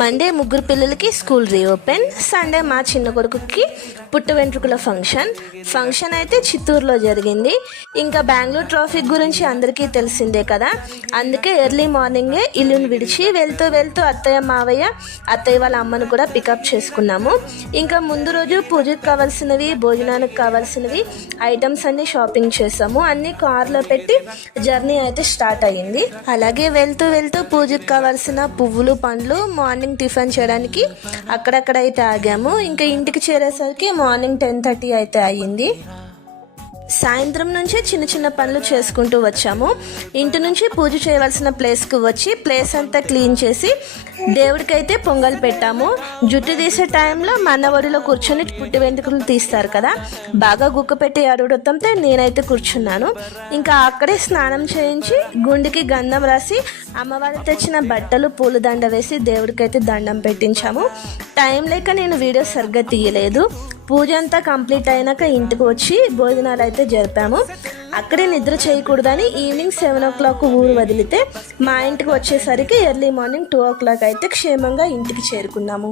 Monday ముగ్గురు పిల్లలకి school reopen. Sunday మా చిన్న కొడుకుకి పుట్టు వెంట్రుకల ఫంక్షన్ అయితే చిత్తూరులో జరిగింది. ఇంకా బెంగళూరు ట్రాఫిక్ గురించి అందరికీ తెలిసిందే కదా, అందుకే ఎర్లీ మార్నింగే ఇల్లుని విడిచి వెళ్తూ అత్తయ్య మావయ్య అత్తయ్య వాళ్ళ అమ్మను కూడా పికప్ చేసుకున్నాము. ఇంకా ముందు రోజు పూజకు కావాల్సినవి భోజనానికి కావాల్సినవి ఐటమ్స్ అన్ని షాపింగ్ చేసాము. అన్ని కార్లో పెట్టి జర్నీ అయితే స్టార్ట్ అయ్యింది. అలాగే వెళ్తూ పూజకు కావాల్సిన పువ్వులు పండ్లు మార్నింగ్ టిఫిన్ చేయడానికి అక్కడక్కడ అయితే ఆగాము. ఇంకా ఇంటికి చేరేసరికి మార్నింగ్ 10:30 అయితే అయ్యింది. సాయంత్రం నుంచే చిన్న పనులు చేసుకుంటూ వచ్చాము. ఇంటి నుంచి పూజ చేయవలసిన ప్లేస్కి వచ్చి ప్లేస్ అంతా క్లీన్ చేసి దేవుడికైతే పొంగల్ పెట్టాము. జుట్టు తీసే టైంలో మన ఒడిలో కూర్చొని పుట్టి వెంట్రుకలు తీస్తారు కదా, బాగా గుక్క పెట్టి అడగడంతో నేనైతే కూర్చున్నాను. ఇంకా అక్కడే స్నానం చేయించి గుండెకి గంధం రాసి అమ్మవారికి తెచ్చిన బట్టలు పూలదండ వేసి దేవుడికైతే దండం పెట్టించాము. టైం లేక నేను వీడియో సరిగ్గా తీయలేదు. పూజ అంతా కంప్లీట్ అయినాక ఇంటికి వచ్చి భోజనాలు అయితే జరిపాము. అక్కడే నిద్ర చేయకూడదని ఈవినింగ్ 7 o'clock ఊరు వదిలితే మా ఇంటికి వచ్చేసరికి ఎర్లీ మార్నింగ్ 2 o'clock అయితే క్షేమంగా ఇంటికి చేరుకున్నాము.